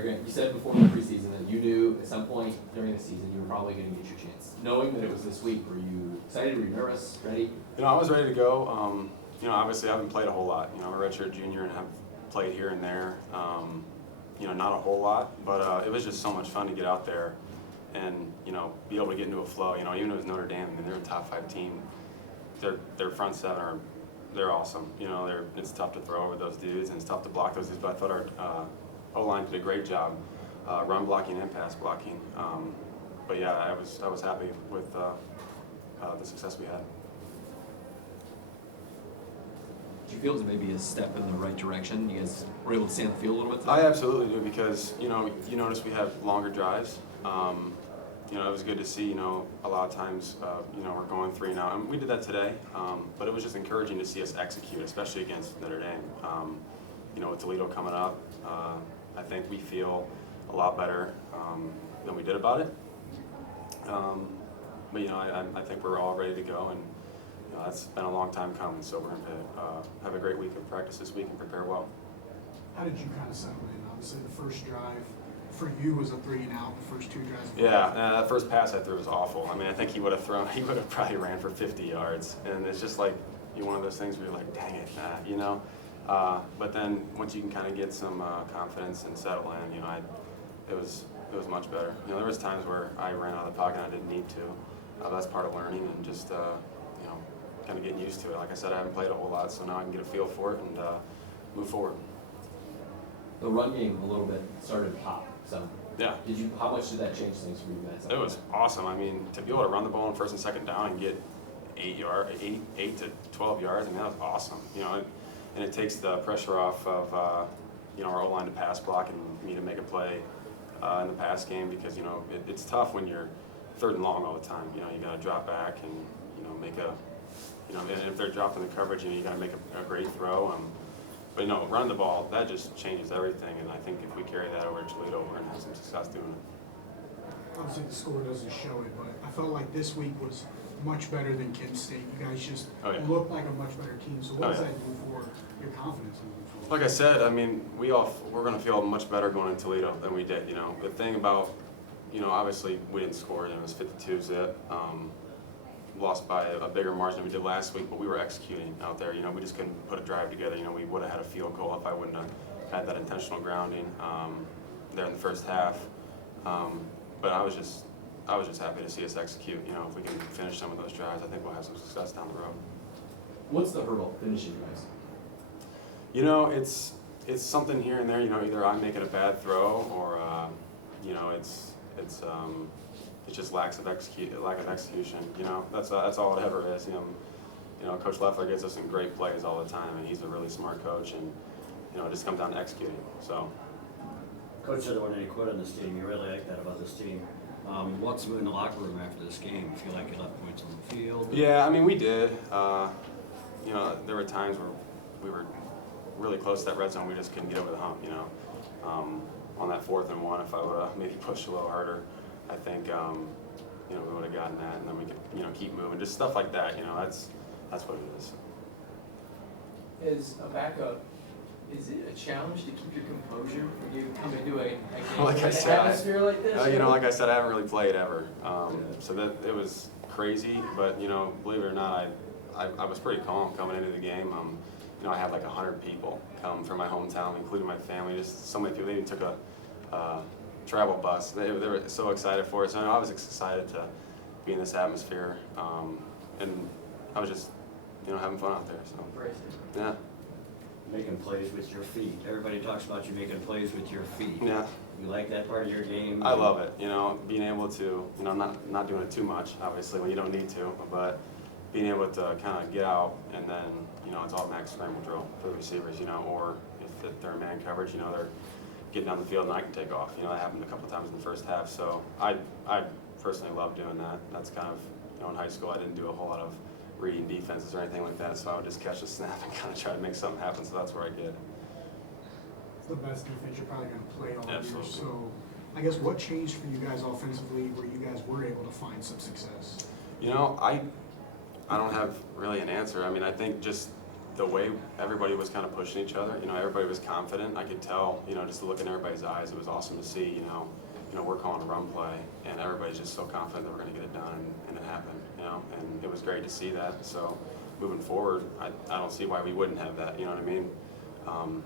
Grant, you said before the preseason that you knew at some point during the season you were probably going to get your chance. Knowing that it was this week, were you excited? Were you nervous? Ready? I was ready to go. Obviously I haven't played a whole lot. I'm a redshirt junior and have played here and there. Not a whole lot, but it was just so much fun to get out there and, be able to get into a flow. Even if it was Notre Dame, they're a top 5 team. Their front seven they're awesome. It's tough to throw over those dudes and it's tough to block those dudes, but I thought our O-line did a great job, run blocking and pass blocking. But yeah, I was happy with the success we had. Did you feel it was maybe a step in the right direction? You guys were able to stay on the field a little bit today? I absolutely do because you notice we have longer drives. It was good to see. A lot of times, we're going 3 now, and we did that today. But it was just encouraging to see us execute, especially against Notre Dame. With Toledo coming up, I think we feel a lot better than we did about it. I think we're all ready to go, and that's been a long time coming. So we're going to have a great week of practice this week and prepare well. How did you kind of settle in? Obviously, the first drive for you was a 3-and-out. The first 2 drives. Yeah, that first pass I threw was awful. He would have probably ran for 50 yards, and it's just like one of those things where you're like, dang it, But then once you can kind of get some confidence and settle in, it was much better. There was times where I ran out of the pocket and I didn't need to. That's part of learning and just kind of getting used to it. Like I said, I haven't played a whole lot, so now I can get a feel for it and move forward. The run game a little bit started to pop. So yeah. How much did that change things for you guys? It was awesome. To be able to run the ball on 1st and 2nd down and get 8 to 12 yards, that was awesome. And it takes the pressure off of our O-line to pass block and me to make a play in the pass game because it's tough when you're 3rd and long all the time. You got to drop back and make a and if they're dropping the coverage, you got to make a great throw. But running the ball, that just changes everything, and I think if we carry that over to Toledo, we're going to have some success doing it. Obviously, the score doesn't show it, but I felt like this week was much better than Kent State. You guys just looked like a much better team. So what does that do for your confidence moving forward? Like I said, we're going to feel much better going to Toledo than we did. The thing about, obviously we didn't score, it was 52-zip. Lost by a bigger margin than we did last week, but we were executing out there. We just couldn't put a drive together. We would have had a field goal if I wouldn't have had that intentional grounding there in the first half. But I was just happy to see us execute. If we can finish some of those drives, I think we'll have some success down the road. What's the hurdle finishing you guys? It's something here and there. Either I'm making a bad throw or it's just lack of execution. That's all it ever is. Coach Leffler gets us some great plays all the time, and he's a really smart coach, and it just comes down to executing. So, Coach said when he quit on this team, you really like that about this team. What's in the locker room after this game? You feel like you left points on the field? Yeah, we did. There were times where we were really close to that red zone, we just couldn't get over the hump. On that 4th and 1, if I would have maybe pushed a little harder, I think we would have gotten that, and then we could keep moving, just stuff like that. That's what it is. As a backup, is it a challenge to keep your composure when you come into a game like I said, atmosphere like this? Like I said, I haven't really played ever, so that it was crazy. But believe it or not, I was pretty calm coming into the game. I had like 100 people come from my hometown, including my family. Just so many people. They even took a travel bus. They were so excited for us, and I was excited to be in this atmosphere, and I was just having fun out there. So yeah, making plays with your feet. Everybody talks about you making plays with your feet. Yeah, you like that part of your game? I love it. Being able to not doing it too much, obviously when you don't need to, but being able to kind of get out and then it's automatic scramble drill for the receivers. Or if they're in man coverage, they're getting down the field and I can take off. That happened a couple times in the first half. So I personally love doing that. That's kind of, in high school I didn't do a whole lot of reading defenses or anything like that. So I would just catch a snap and kind of try to make something happen. So that's where I get. It's the best defense you're probably going to play all Absolutely. year. So I guess what changed for you guys offensively where you guys were able to find some success? I don't have really an answer. I think just the way everybody was kind of pushing each other, you know, everybody was confident. I could tell, you know, just to look in everybody's eyes, it was awesome to see, you know, we're calling a run play, and everybody's just so confident that we're going to get it done, and it happened, you know, and it was great to see that. So moving forward, I don't see why we wouldn't have that, you know what I mean?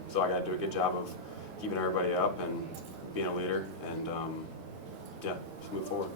So I got to do a good job of keeping everybody up and being a leader, and yeah, just move forward.